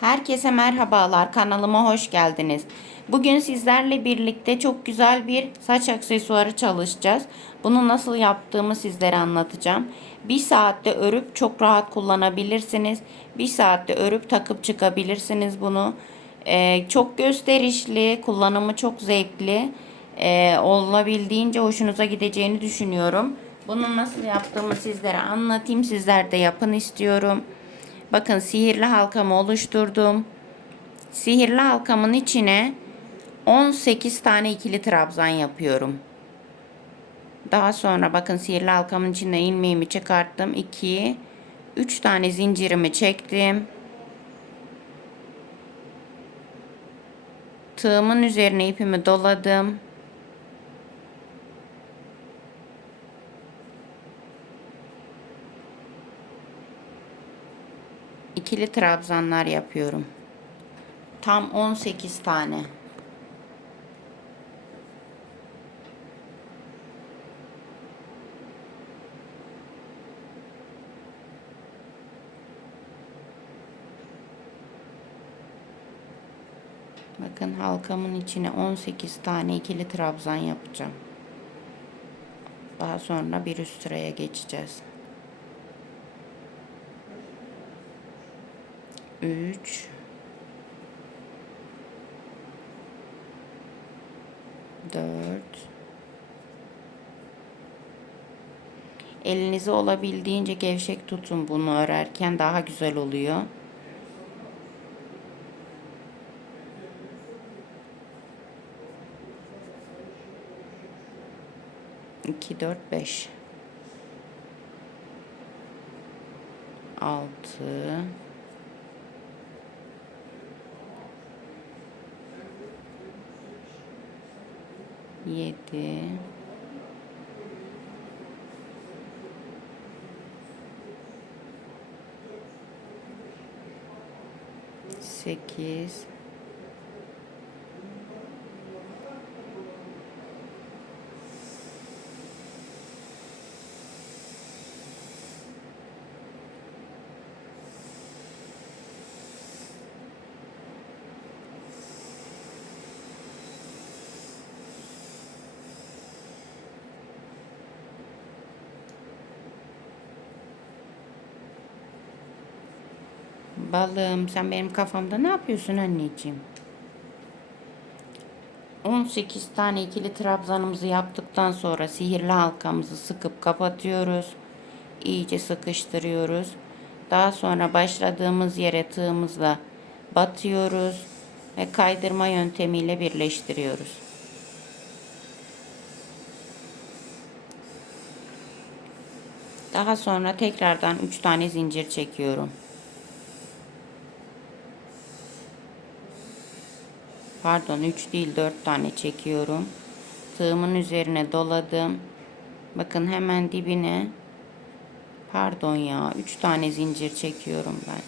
Herkese merhabalar. Kanalıma hoş geldiniz. Bugün sizlerle birlikte çok güzel bir saç aksesuarı çalışacağız. Bunu nasıl yaptığımı sizlere anlatacağım. Bir saatte örüp çok rahat kullanabilirsiniz. Bir saatte örüp takıp çıkabilirsiniz bunu. Ee, çok gösterişli, kullanımı çok zevkli. Ee, olabildiğince hoşunuza gideceğini düşünüyorum. Bunu nasıl yaptığımı sizlere anlatayım. Sizler de yapın istiyorum. Bakın sihirli halkamı oluşturdum. Sihirli halkamın içine 18 tane ikili trabzan yapıyorum. Daha sonra bakın sihirli halkamın içine ilmeğimi çıkarttım. 2 3 tane zincirimi çektim. Tığımın üzerine ipimi doladım. İkili trabzanlar yapıyorum. Tam 18 tane. Bakın halkamın içine 18 tane ikili trabzan yapacağım. Daha sonra bir üst sıraya geçeceğiz. 3 4 Elinizi olabildiğince gevşek tutun bunu örerken daha güzel oluyor. İki, dört, beş. Altı. 7 8 Balım sen benim kafamda ne yapıyorsun anneciğim? 18 tane ikili trabzanımızı yaptıktan sonra sihirli halkamızı sıkıp kapatıyoruz. İyice sıkıştırıyoruz. Daha sonra başladığımız yere tığımızla batıyoruz ve kaydırma yöntemiyle birleştiriyoruz. Daha sonra tekrardan 3 tane zincir çekiyorum. Pardon 3 değil 4 tane çekiyorum. Tığımın üzerine doladım. Bakın hemen dibine pardon ya 3 tane zincir çekiyorum ben.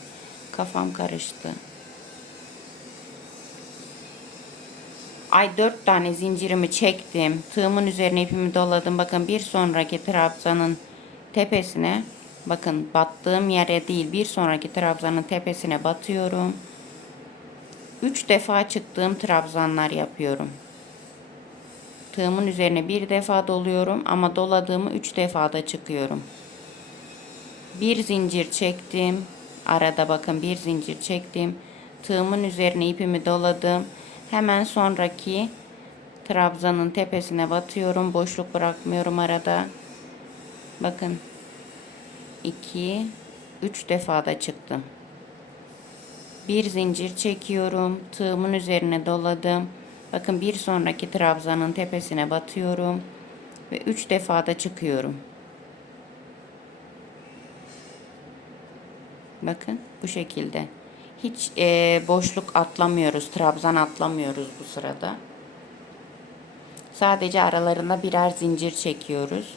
Kafam karıştı. Ay 4 tane zincirimi çektim. Tığımın üzerine ipimi doladım. Bakın bir sonraki trabzanın tepesine bakın battığım yere değil bir sonraki trabzanın tepesine batıyorum. 3 defa çıktığım trabzanlar yapıyorum. Tığımın üzerine bir defa doluyorum ama doladığımı 3 defa da çıkıyorum. Bir zincir çektim. Arada bakın bir zincir çektim. Tığımın üzerine ipimi doladım. Hemen sonraki trabzanın tepesine batıyorum. Boşluk bırakmıyorum arada. Bakın 2 3 defa da çıktım bir zincir çekiyorum. Tığımın üzerine doladım. Bakın bir sonraki trabzanın tepesine batıyorum. Ve üç defa da çıkıyorum. Bakın bu şekilde. Hiç e, boşluk atlamıyoruz. Trabzan atlamıyoruz bu sırada. Sadece aralarında birer zincir çekiyoruz.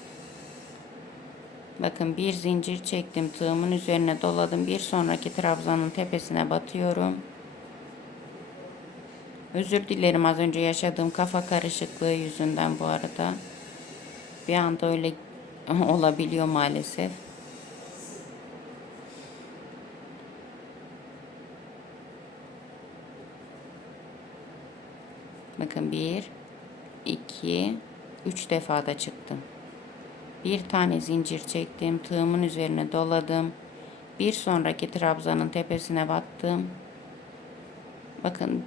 Bakın bir zincir çektim. Tığımın üzerine doladım. Bir sonraki trabzanın tepesine batıyorum. Özür dilerim az önce yaşadığım kafa karışıklığı yüzünden bu arada. Bir anda öyle olabiliyor maalesef. Bakın bir, iki, üç defa da çıktım. Bir tane zincir çektim. Tığımın üzerine doladım. Bir sonraki trabzanın tepesine battım. Bakın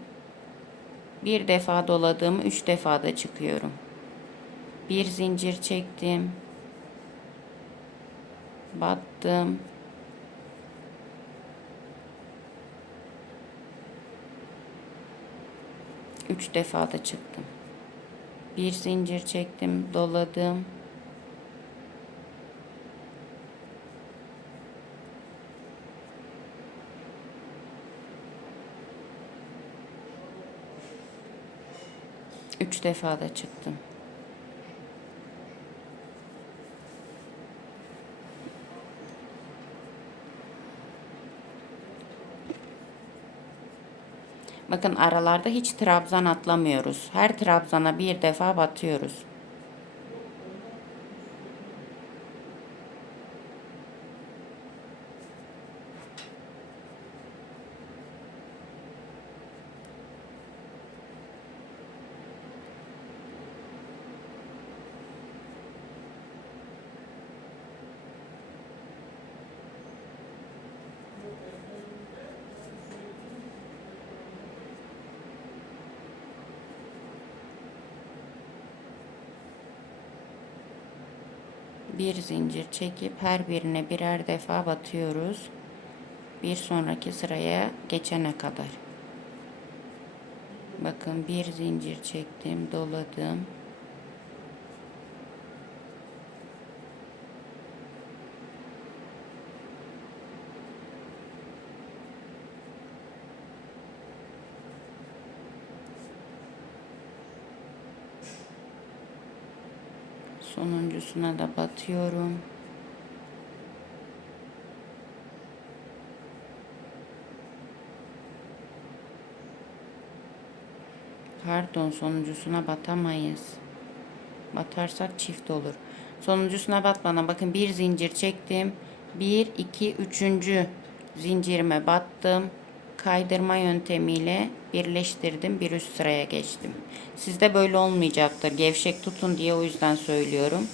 bir defa doladığımı üç defa da çıkıyorum. Bir zincir çektim. Battım. Üç defa da çıktım. Bir zincir çektim, doladım. Üç defa da çıktım. Bakın aralarda hiç trabzan atlamıyoruz. Her trabzana bir defa batıyoruz. Bir zincir çekip her birine birer defa batıyoruz. Bir sonraki sıraya geçene kadar. Bakın bir zincir çektim, doladım. Sonuncusuna da batıyorum. Pardon sonuncusuna batamayız. Batarsak çift olur. Sonuncusuna batmadan bakın bir zincir çektim. Bir, iki, üçüncü zincirime battım. Kaydırma yöntemiyle birleştirdim. Bir üst sıraya geçtim. Sizde böyle olmayacaktır. Gevşek tutun diye o yüzden söylüyorum.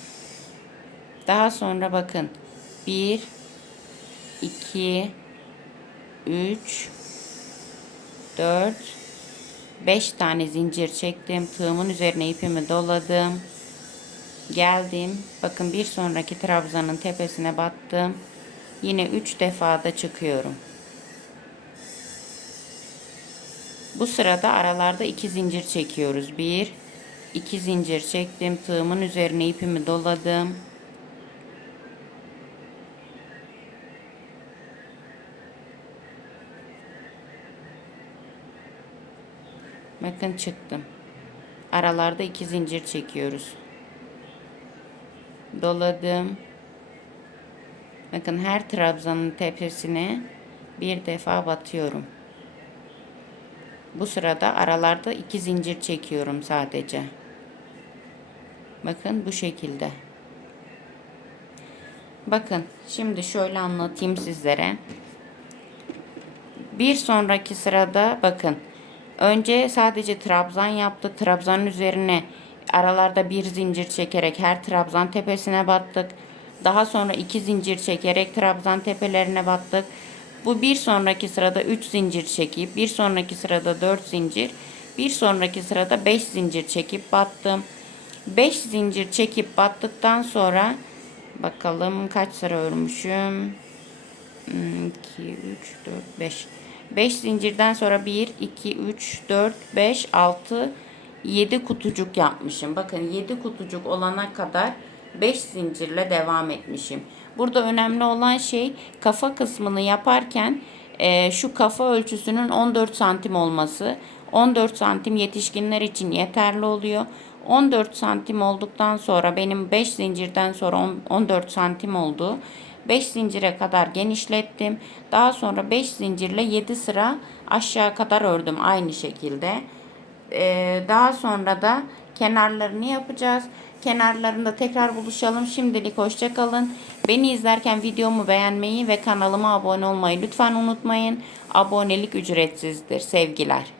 Daha sonra bakın. Bir, iki, üç, dört, beş tane zincir çektim. Tığımın üzerine ipimi doladım. Geldim. Bakın bir sonraki trabzanın tepesine battım. Yine üç defa da çıkıyorum. Bu sırada aralarda iki zincir çekiyoruz. Bir, iki zincir çektim. Tığımın üzerine ipimi doladım. Bakın çıktım. Aralarda iki zincir çekiyoruz. Doladım. Bakın her trabzanın tepesine bir defa batıyorum. Bu sırada aralarda iki zincir çekiyorum sadece. Bakın bu şekilde. Bakın şimdi şöyle anlatayım sizlere. Bir sonraki sırada bakın. Önce sadece trabzan yaptık. Trabzanın üzerine aralarda bir zincir çekerek her trabzan tepesine battık. Daha sonra iki zincir çekerek trabzan tepelerine battık. Bu bir sonraki sırada 3 zincir çekip bir sonraki sırada 4 zincir bir sonraki sırada 5 zincir çekip battım. 5 zincir çekip battıktan sonra bakalım kaç sıra örmüşüm. 2, 3, 4, 5. 5 zincirden sonra 1, 2, 3, 4, 5, 6, 7 kutucuk yapmışım. Bakın 7 kutucuk olana kadar 5 zincirle devam etmişim. Burada önemli olan şey kafa kısmını yaparken e, şu kafa ölçüsünün 14 santim olması. 14 santim yetişkinler için yeterli oluyor. 14 santim olduktan sonra benim 5 zincirden sonra 14 santim oldu. 5 zincire kadar genişlettim. Daha sonra 5 zincirle 7 sıra aşağı kadar ördüm aynı şekilde. Ee, daha sonra da kenarlarını yapacağız. Kenarlarında tekrar buluşalım. Şimdilik hoşça kalın. Beni izlerken videomu beğenmeyi ve kanalıma abone olmayı lütfen unutmayın. Abonelik ücretsizdir. Sevgiler.